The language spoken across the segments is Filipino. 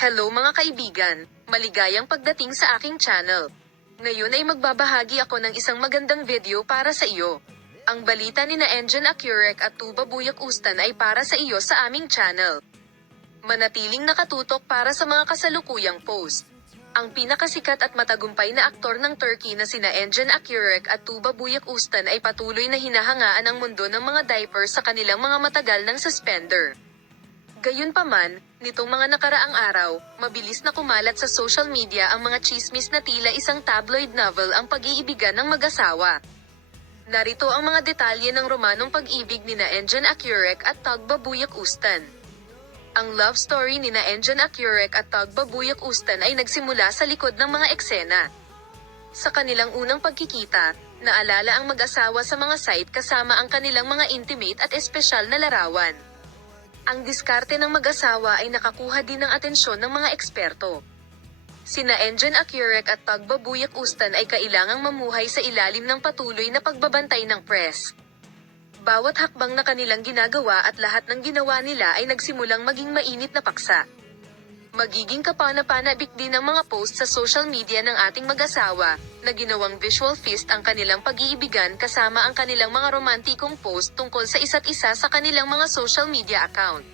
Hello mga kaibigan, maligayang pagdating sa aking channel. Ngayon ay magbabahagi ako ng isang magandang video para sa iyo. Ang balita ni na Engin Acurek at Tuba Buyak Ustan ay para sa iyo sa aming channel. Manatiling nakatutok para sa mga kasalukuyang post. Ang pinakasikat at matagumpay na aktor ng Turkey na sina Engin Acurek at Tuba Buyak Ustan ay patuloy na hinahangaan ang mundo ng mga diaper sa kanilang mga matagal ng suspender. Gayunpaman, nitong mga nakaraang araw, mabilis na kumalat sa social media ang mga chismis na tila isang tabloid novel ang pag-iibigan ng mag-asawa. Narito ang mga detalye ng romanong pag-ibig ni na Engin Acurek at Tuba Buyak Ustan. Ang love story ni na Engin Acurek at Tuba Buyak Ustan ay nagsimula sa likod ng mga eksena. Sa kanilang unang pagkikita, naalala ang mag-asawa sa mga site kasama ang kanilang mga intimate at espesyal na larawan. Ang diskarte ng mag-asawa ay nakakuha din ng atensyon ng mga eksperto. Sina Engin Acurek at Tuba Buyak Ustan ay kailangang mamuhay sa ilalim ng patuloy na pagbabantay ng press. Bawat hakbang na kanilang ginagawa at lahat ng ginawa nila ay nagsimulang maging mainit na paksa. Magiging kapana-panabik din ang mga post sa social media ng ating mag-asawa, na ginawang visual feast ang kanilang pag-iibigan kasama ang kanilang mga romantikong post tungkol sa isa't isa sa kanilang mga social media account.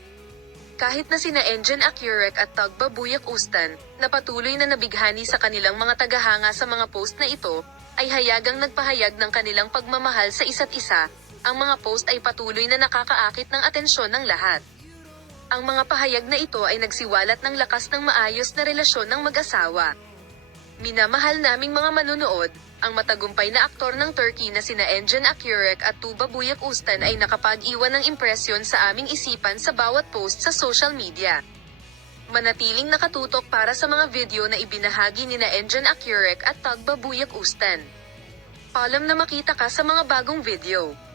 Kahit na sina Engin Acurek at Tuba Buyak Ustan, na patuloy na nabighani sa kanilang mga tagahanga sa mga post na ito, ay hayagang nagpahayag ng kanilang pagmamahal sa isa't isa, ang mga post ay patuloy na nakakaakit ng atensyon ng lahat. Ang mga pahayag na ito ay nagsiwalat ng lakas ng maayos na relasyon ng mag-asawa. Minamahal naming mga manunood, ang matagumpay na aktor ng Turkey na sina Engin Acurek at Tuba Buyak Ustan ay nakapag-iwan ng impresyon sa aming isipan sa bawat post sa social media. Manatiling nakatutok para sa mga video na ibinahagi ni na Engin Acurek at Tuba Buyak Ustan. Paalam na makita ka sa mga bagong video.